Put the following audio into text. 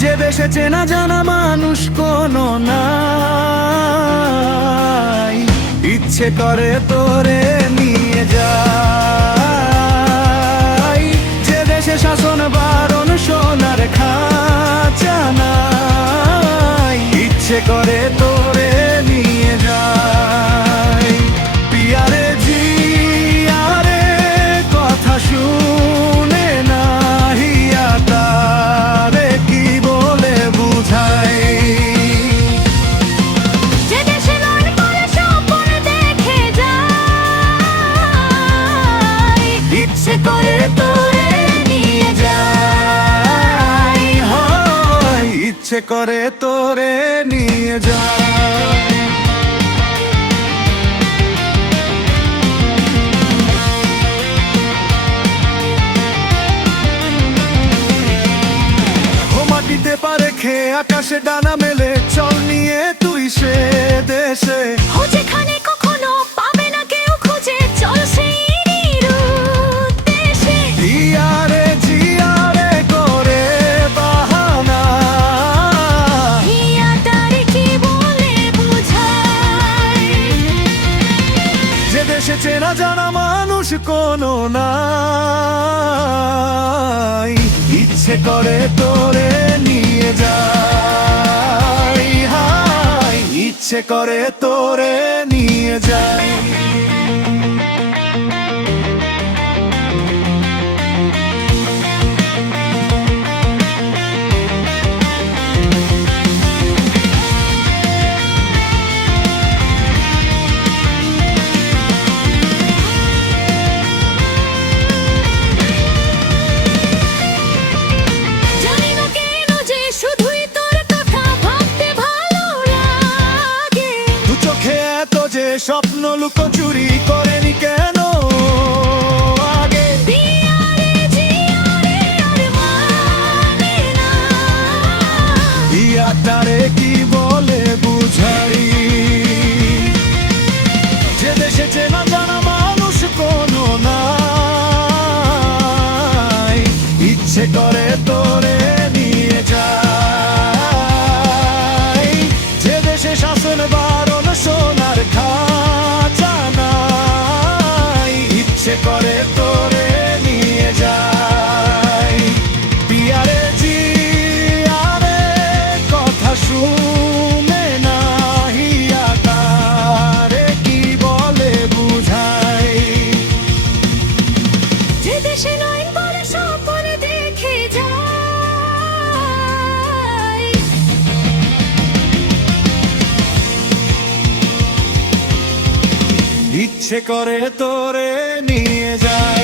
যে দেশে চেনা জানা মানুষ কোনো নাই, ইচ্ছে করে তোরে নিয়ে যাই। যে দেশে শাসন বারণ সোনার খাঁচা নাই, ইচ্ছে করে তোরে নিয়ে যাই। পিয়ারে জিয়ারে কথা শুনে না হিয়া তারে কি বলে বুঝাই। যে দেশে নয়ন ভরে স্বপ্ন দেখে যাই, ইচ্ছে করে তোরে নিয়ে যাই, হয় ইচ্ছে করে তোরে নিয়ে যাই। ও মাটিতে পা রেখে আকাশে ডানা মেলে চল নিয়ে তুই সে দেশে। ও যেখানে কখনো পাবে না কেউ খুঁজে, চল সেই উদ্দেশে। জিয়ারে জিয়ারে করে বাহানা, হিয়া তারে কি বলে বুঝাই। যে দেশে চেনা জানা মানুষ কোনো নাই, ইচ্ছে করে তোরে নিয়ে যাই, হাই ইচ্ছে করে তোরে নিয়ে যাই। জানি না কেন যে শুধুই তোর কথা ভাবতে ভালো লাগে। দু চোখে এত যে স্বপ্ন লুকোচুরি করেনি কেন আগে। পিয়ারে জিয়ারে আর মানে না, ইয়াটারে কি বলে বুঝাই। যে দেশে চেনা জানা মানুষ কোনো নাই, ইচ্ছে করে তোরে নিয়ে যাই। যে দেশে শাসন বারণ সোনার খাঁচা নাই, ইচ্ছে করে তোরে নিয়ে যাই। পিয়ারে জিয়ারে কথা শুনে না হিয়া তারে কি বলে বুঝাই। যে দেশে নয়ন ভরে স্বপ্ন দেখে যাই, ইচ্ছে করে তোরে নিয়ে যায়।